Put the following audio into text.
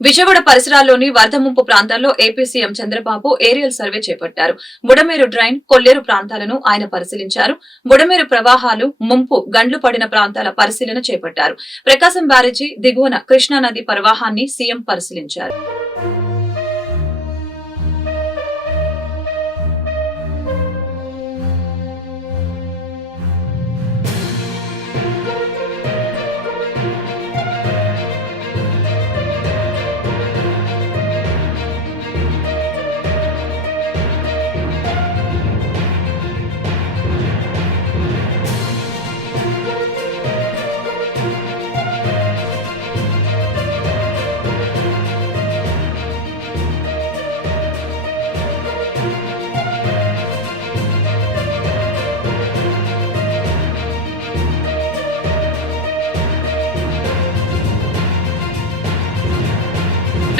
విజయవాడ పరిసరాల్లోని వరద ముంపు ప్రాంతాల్లో AP CM Chandrababu aerial survey చేపట్టారు. బుడమేరు డ్రైన్, కొల్లేరు ప్రాంతాలను ఆయన పరిశీలించారు. బుడమేరు ప్రవాహాలు, ముంపు గండ్లు పడిన ప్రాంతాల పరిశీలన చేపట్టారు. ప్రకాశం బ్యారేజీ దిగువన కృష్ణానది ప్రవాహాన్ని సీఎం పరిశీలించారు.